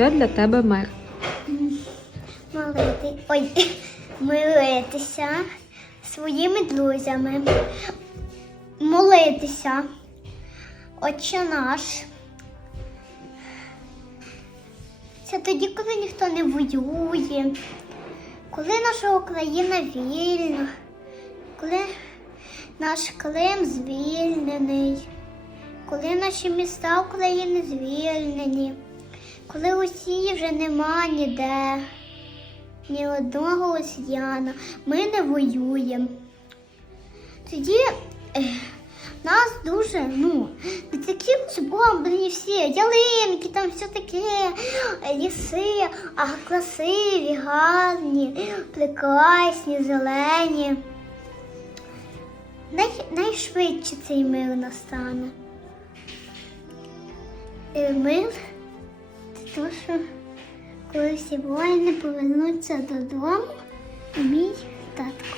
Що для тебе мир? Молити. Ой, миритися своїми друзями, молитися. Отче наш. Це тоді, коли ніхто не воює, коли наша Україна вільна, коли наш Крим звільнений, коли наші міста України звільнені, коли Росії вже нема ніде ні одного росіяна, ми не воюємо. Тоді нас дуже, ну, такі збомблені всі, ялинки, там все таке, ліси, а красиві, гарні, прекрасні, зелені. Най, найшвидше цей мир настане. Е, Мир це що коли всі воїни повернуться додому, мій татко.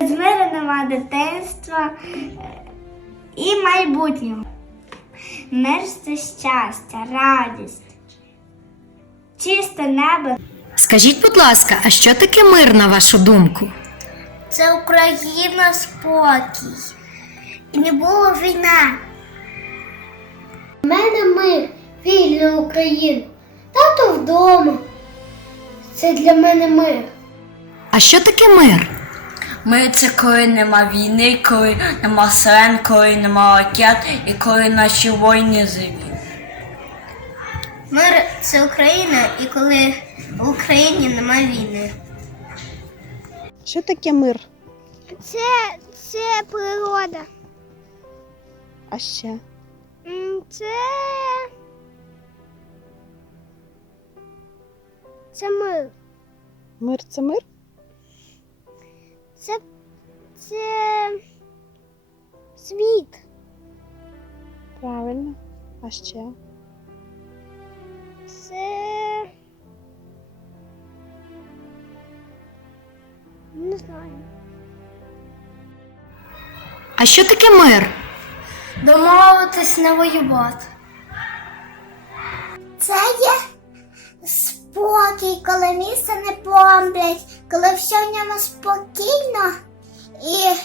Миру нема дитинства е, і майбутнього. Мир це щастя, радість, чисте небо. Скажіть, будь ласка, а що таке мир на вашу думку? Це Україна спокій. І не було війна. У мене мир, вільна Україна. Тато вдома. Це для мене мир. А що таке мир? Ми це коли нема війни, коли нема сирен, коли нема ракет і коли наші воїни живі. Мир це Україна, і коли в Україні немає війни. Що таке мир? Це, це природа. А ще? Це. Це мир. Мир це мир? Це. Це. Світ. Правильно. А ще? Це. Не знаю. А що таке мир? Домовитись не воювати. Це є спокій, коли місце не бомблять, коли все в ньому спокійно і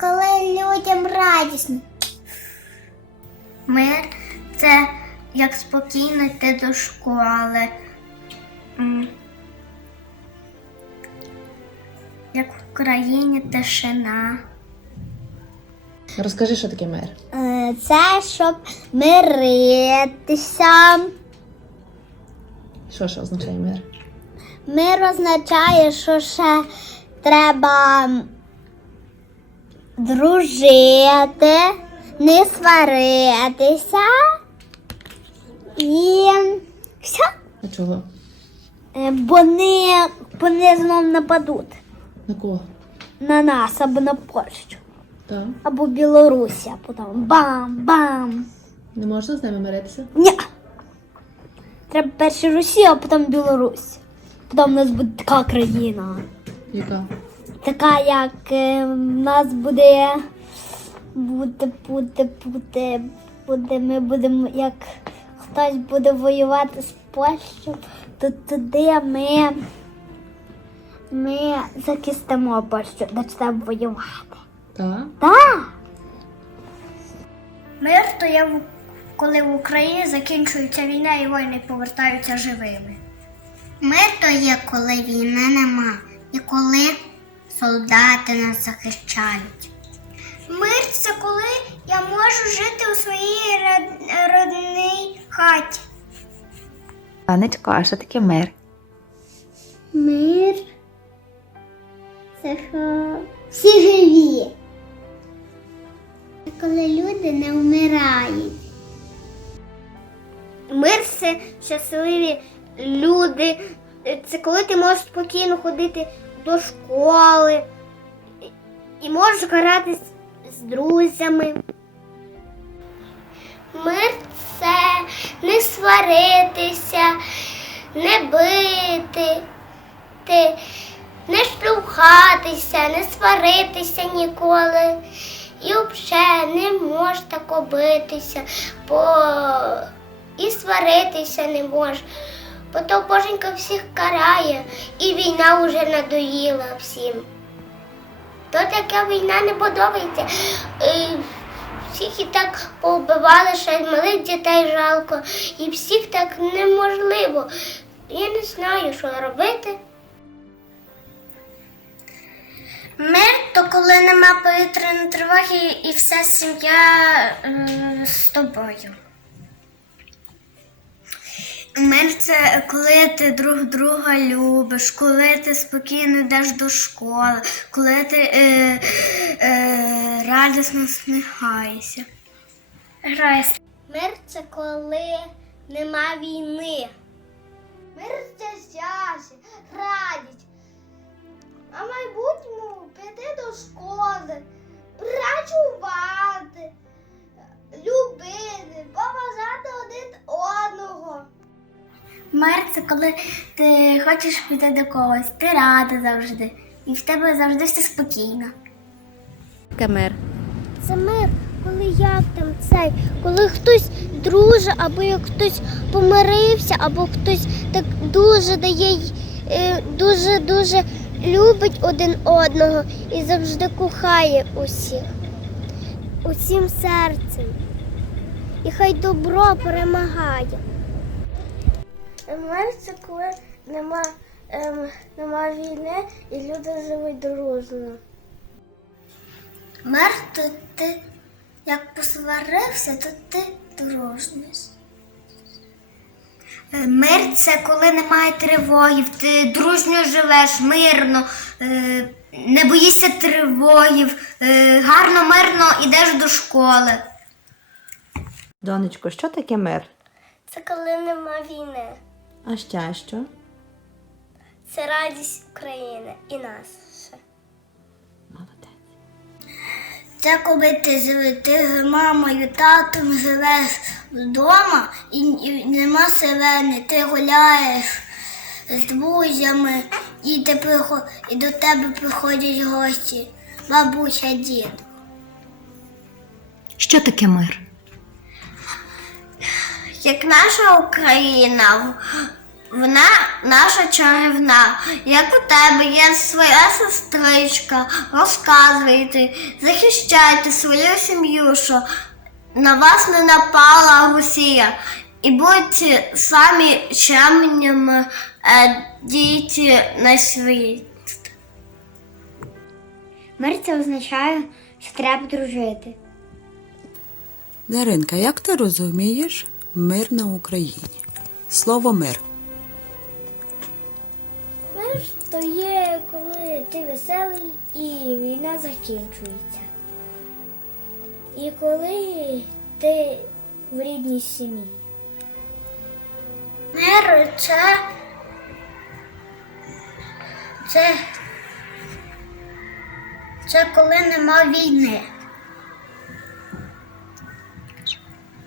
коли людям радісно. Мир це як спокійно йти до школи. Як в країні тишина. Розкажи, що таке мир. Е, Це щоб миритися. Що ж означає мир? Мир означає, що ще треба дружити, не сваритися і все. А чого? Е, Бо не, бо не знов нападуть На кого? на нас або на Польщу, Так. або Білорусь, а потім бам-бам. Не можна з ними миритися? Ні. Треба перше Росія, а потім Білорусь. Потім у нас буде така країна. Яка? Така, як е, в нас буде, буде, буде, буде, буде, ми будемо, як хтось буде воювати з Польщею, то туди ми, ми захистимо Польщу, почнемо воювати. Так. Так. Мир то є коли в Україні закінчується війна і воїни повертаються живими. Мир то є, коли війни нема, і коли солдати нас захищають. Мир це коли я можу жити у своїй родній хаті. Анечко, а що таке мир? Мир. Це що всі живі. Коли люди не вмирають. Мир це щасливі люди. Це коли ти можеш спокійно ходити до школи і- можеш гратись з друзями. Мир це не сваритися, не бити, ти, не штовхатися, не сваритися ніколи І взагалі не може так битися, бо і сваритися не може. Бо то боженька всіх карає, і війна вже надоїла всім. То така війна не подобається. І всіх і так повбивали, ще малих дітей жалко. І всіх так неможливо. Я не знаю, що робити. Мир то коли нема повітряної тривоги і вся сім'я е, з тобою. Мир це коли ти друг друга любиш, коли ти спокійно йдеш до школи, коли ти е, е, радісно сміхаєшся. Граєш. Мир це коли нема війни. Мир це щастя, радість. А майбутньому піти до школи, працювати, любити, поважати один одного. Мир це коли ти хочеш піти до когось, ти рада завжди, і в тебе завжди все спокійно. Мир. Це мир, коли як там цей, коли хтось друже, або як хтось помирився, або хтось так дуже дає, е, дуже дуже любить один одного і завжди кохає усіх, усім серцем. І хай добро перемагає. Мир це коли нема, ем, нема війни і люди живуть дружно. Мир то ти як посварився, то ти дружниш. Е, Мир це коли немає тривогів, ти дружньо живеш, мирно, е, не боїшся тривогів, е, гарно, мирно йдеш до школи. Донечко, що таке мир? Це коли нема війни. А ще що? Це радість України і нас. Це коли ти живеш, ти з мамою, татом живеш вдома і, і нема сирени, ти гуляєш з друзями, і, ти приход, і до тебе приходять гості, бабуся, дід. Що таке мир? Як наша Україна, вона наша чарівна. Як у тебе є своя сестричка, розказуйте, захищайте свою сім'ю, що на вас не напала Росія. І будьте самі чемними е, діти на світ. Мир це означає, що треба дружити. Даринка, як ти розумієш мир на Україні? Слово мир. То є, коли ти веселий і війна закінчується. І коли ти в рідній сім'ї. Мир це. Це. Це коли нема війни.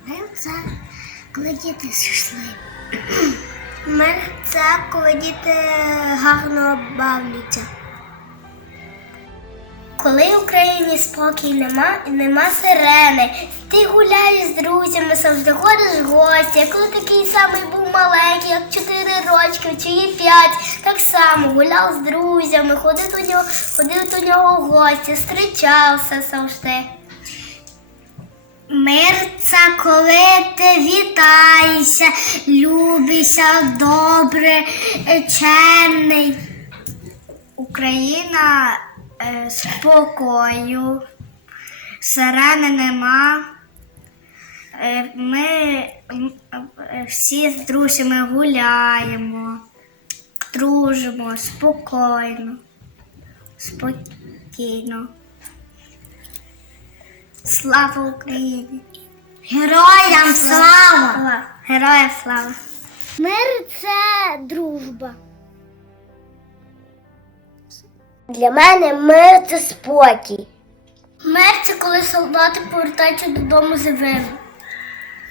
Мир це коли діти щасливі. Мир це коли гарно бавляться. Коли в Україні спокій нема і нема сирени, ти гуляєш з друзями, завжди ходиш в гості. Коли такий самий був маленький, як 4 рочки чи є 5, так само гуляв з друзями, ходив до нього, ходив до нього в гості, зустрічався завжди. Мир це коли ти вітаєшся, любишся, добре, чемний. Україна е, спокою, сирени нема. Е, ми е, всі з друзями гуляємо, дружимо спокійно, спокійно. Слава Україні! Героям слава! Героям слава! Мир це дружба. Для мене мир це спокій. Мир це коли солдати повертаються додому живими.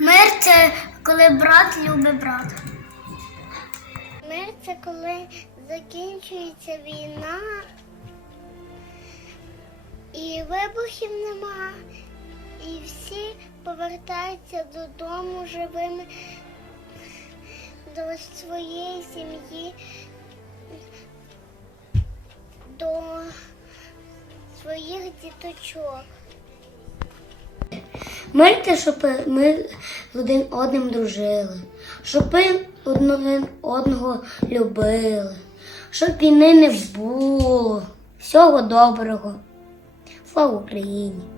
Мир це коли брат любить брата. Мир це коли закінчується війна і вибухів нема, і всі повертаються додому живими до своєї сім'ї, до своїх діточок. Мирте, щоб ми один одним дружили, щоб ми один одного любили, щоб війни не було. Всього доброго. Слава Україні!